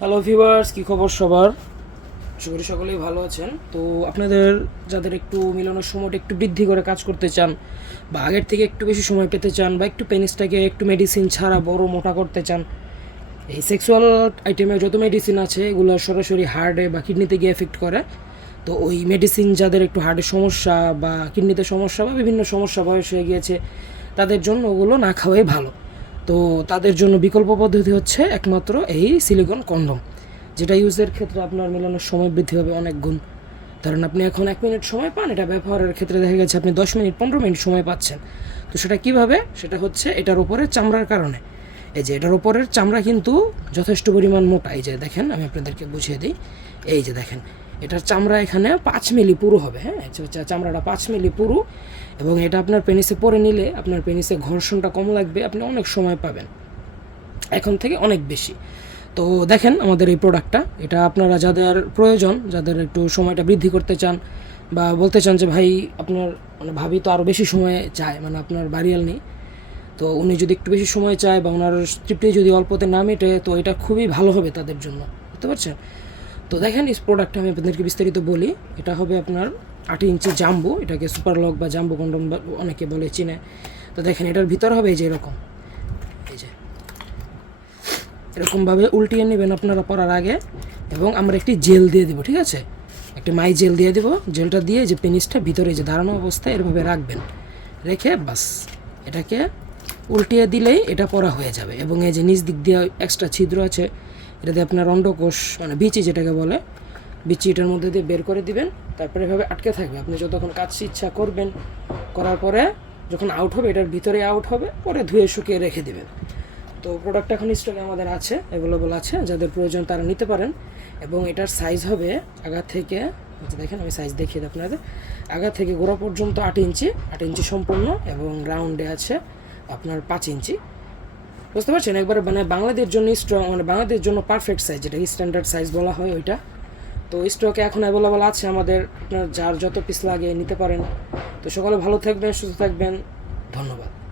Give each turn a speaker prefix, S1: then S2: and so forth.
S1: Hello viewers কী খবর সবার? আশা করি সকলেই ভালো আছেন। তো আপনাদের যাদের একটু মিলানোর সময়টা একটু বৃদ্ধি করে কাজ করতে চান বা আগের থেকে একটু বেশি সময় পেতে চান বা একটু পেনিসটাকে একটু মেডিসিন ছাড়া বড় মোটা করতে চান এই সেক্সুয়াল আইটেমে যত মেডিসিন আছে এগুলো সরাসরি হার্টে বা কিডনিতে গিয়ে এফেক্ট করে। তো ওই মেডিসিন যাদের একটু হার্টের সমস্যা বা কিডনিতে সমস্যা বা বিভিন্ন সমস্যা বয়স হয়ে গিয়েছে তাদের জন্য ওগুলো না খাওয়াই ভালো। তো তাদের জন্য বিকল্প পদ্ধতি হচ্ছে একমাত্র এই সিলিকন কন্ডম যেটা ইউজের ক্ষেত্রে আপনার মেলানোর সময় বৃদ্ধি হবে অনেক গুণ। ধরেন আপনি এখন এক মিনিট সময় পান, এটা ব্যবহারের ক্ষেত্রে দেখা গেছে আপনি দশ মিনিট, পনেরো মিনিট সময় পাচ্ছেন। তো সেটা কীভাবে? সেটা হচ্ছে এটার উপরে চামড়ার কারণে। এই যে এটার উপরের চামড়া কিন্তু যথেষ্ট পরিমাণ মোটা। এই যে দেখেন, আমি আপনাদেরকে বুঝিয়ে দিই। এই যে দেখেন, এটার চামড়া এখানে পাঁচ মিলি পুরো হবে হ্যাঁ? চামড়াটা পাঁচ মিলি পুরো এবং এটা আপনার পেনিসে পরে নিলে আপনার পেনিসে ঘর্ষণটা কম লাগবে, আপনি অনেক সময় পাবেন। এখন থেকে অনেক বেশি। তো দেখেন আমাদের এই প্রোডাক্টটা, এটা আপনারা যাদের প্রয়োজন, যাদের একটু সময়টা বৃদ্ধি করতে চান বা বলতে চান যে, ভাই, আপনার মানে ভাবি তো আরও বেশি সময় চায় মানে আপনার বাড়িয়াল নেই তো উনি যদি একটু বেশি সময় চায় বা ওনার তৃপ্তি যদি অল্পতে না মেটে, তো এটা খুবই ভালো হবে তাদের জন্য। বুঝতে পারছেন? তো দেখেন, এই প্রোডাক্টটা আমি আপনাদেরকে বিস্তারিত বলি। এটা হবে আপনার আট ইঞ্চি জাম্বু, এটাকে সুপার লক বা জাম্বু কন্ডম অনেকে বলে চিনে। তো দেখেন, এটার ভিতর হবে এই যে এরকম। এই যে। এরকমভাবে উল্টিয়ে নেবেন আপনারা পরার আগে, এবং আমরা একটি জেল দিয়ে দেবো, ঠিক আছে? একটি মাই জেল দিয়ে দেবো। জেলটা দিয়ে যে পেনিসটা ভিতরে যে দাঁড়ানো অবস্থায় এরভাবে রাখবেন। রেখে বাস, এটাকে উল্টিয়ে দিলেই এটা পরা হয়ে যাবে। এবং এই যে নিচ দিক দিয়ে এক্সট্রা ছিদ্র আছে, এটাতে আপনার অন্ডকোষ মানে বিচি যেটাকে বলে, বিচি এটার মধ্যে দিয়ে বের করে দিবেন। তারপরে এভাবে আটকে থাকবে। আপনি যতক্ষণ কাজ ইচ্ছা করবেন, করার পরে যখন আউট হবে, এটার ভিতরে আউট হবে, পরে ধুয়ে শুকিয়ে রেখে দিবেন। তো প্রোডাক্ট এখন স্টকে আমাদের আছে অ্যাভেলেবল আছে, যাদের প্রয়োজন তারা নিতে পারেন। এবং এটার সাইজ হবে আগা থেকে দেখেন আমি সাইজ দেখিয়ে দিই আপনাদের, আগা থেকে গোড়া পর্যন্ত আট ইঞ্চি আট ইঞ্চি সম্পূর্ণ এবং রাউন্ডে আছে আপনার পাঁচ ইঞ্চি। বুঝতে পারছেন? একবার মানে বাংলাদেশের জন্য স্ট্রং মানে বাংলাদেশের জন্য পারফেক্ট সাইজ যেটা স্ট্যান্ডার্ড সাইজ বলা হয় ওইটা। তো স্টকে এখন অ্যাভেলেবল আছে আমাদের, আপনার যার যত পিস লাগে নিতে পারেন। তো সকালে ভালো থাকবেন, সুস্থ থাকবেন। ধন্যবাদ।